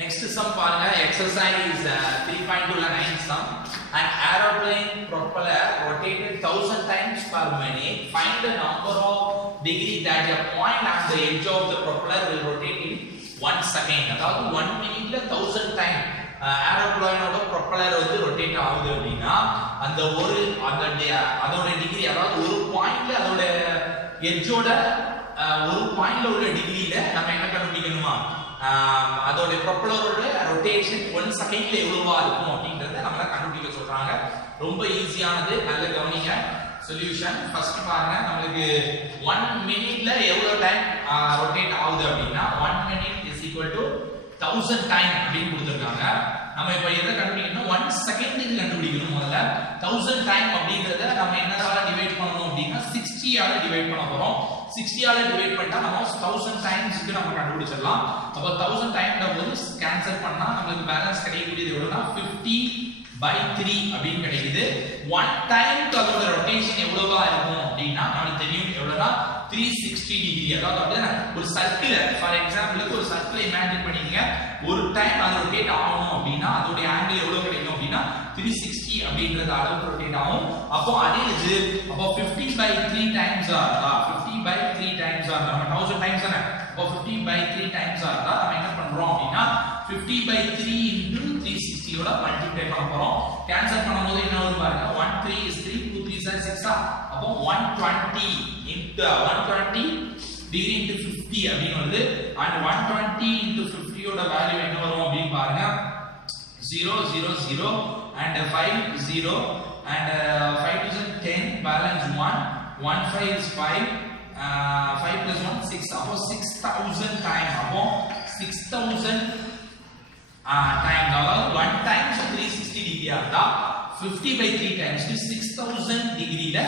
Next sum பாருங்க exercise 3.2 ல 9th sum. An aeroplane propeller rotated 1000 times per minute. Find the number of degree that a point at the edge of the propeller will rotate in 1 second. அதாவது 1 minute ல 1000 time ஏரோப்ளேனோட propeller வந்து rotate ஆகுது அப்படின்னா அந்த அதோட degree அதாவது ஒரு பாயிண்ட்ல அதோட எட்ஜோட ஒரு பாயிண்ட்ல உள்ள டிகிரியில நம்ம என்ன கண்டுபிடிக்கணுமா அதோட ப்ரொப்பல்லரோட ரொட்டேஷன் 1 செகண்ட்ல எவ்வளவா இருக்கும் அப்படிங்கறத நம்மள கண்டுபிடிக்க சொல்றாங்க. ரொம்ப ஈஸியானது, நல்ல கவனிங்க. சொல்யூஷன் ஃபர்ஸ்ட் பாருங்க, நமக்கு 1 மினிட்ல எவ்வளவு டைம் ரொட்டேட் ஆகுது அப்படின்னா 1 minute is equal to 1000 time அப்படின்னு கொடுத்திருக்காங்க. நம்ம இப்ப எதை கண்டுபிடிக்கணும், 1 செகண்டுக்கு கண்டுபிடிக்கணும். முதல்ல 1000 டைம் அப்படிங்கறத நம்ம என்னதால டிவைட் பண்ணனும் அப்படின்னா 60 ஆல டிவைட் பண்ண போறோம். 60 ஆல டிவைட் பண்ணா நம்ம 1000 டைம்ஸ்க்கு நம்ம கண்டுபிடிச்சிடலாம். அப்ப 1000 டைம்ல போது கேன்சல் பண்ணா நமக்கு பேலன்ஸ் கிடைக்கக்கூடியது எவ்வளவுனா 50/3 அப்படின்னு கிடைக்குது. 1 டைம்க்கு அதோட ரொட்டேஷன் எவ்வளவா இருக்கும் அப்படின்னா நமக்கு தெரியும் எவ்வளவுனா 360 டிகிரி. அதாவது அப்படியே ஒரு சர்க்கிள், ஃபார் எக்ஸாம்பிளுக்கு ஒரு சர்க்கிள் இமேஜின் பண்ணிக்கங்க. ஒரு டைம் அது ரொட்டேட் ஆகணும் அப்படின்னா அதோட ஆங்கிள் எவ்வளவு கிடைக்கும் அப்படின்னா 360 அப்படிங்கறது அளவுக்கு ரொட்டேட் ஆகும். அப்போ அதே இது அப்போ 50/3 டைம்ஸ் ஆகுதா, 50/3 டைம்ஸ் ஆகுதா, நம்ம 1000 டைம்ஸ் தானே, அப்போ 50/3 டைம்ஸ் ஆகுதா நம்ம என்ன பண்றோம் அப்படின்னா 50/3 into 360 ஓட மல்டிப்ளை பண்ண போறோம். கேன்சல் பண்ணும்போது என்ன வரும் பாருங்க, 1 3 is 3, 2 3 is 6. அப்போ 120 into 120 degree into 50 அப்படினு வருது. and 120 into 50 ஓட வேல்யூ என்ன வரும் அப்படினு பாருங்க, 0 0 0 and 5 0 and 5 to 10 balance 1 1 5 is 5 5 plus 1 6. அப்போ 6000 time. அப்போ 6000 times, அதாவது 1 times 360 degree ஆகுதா, 50/3 times 6000 degree ல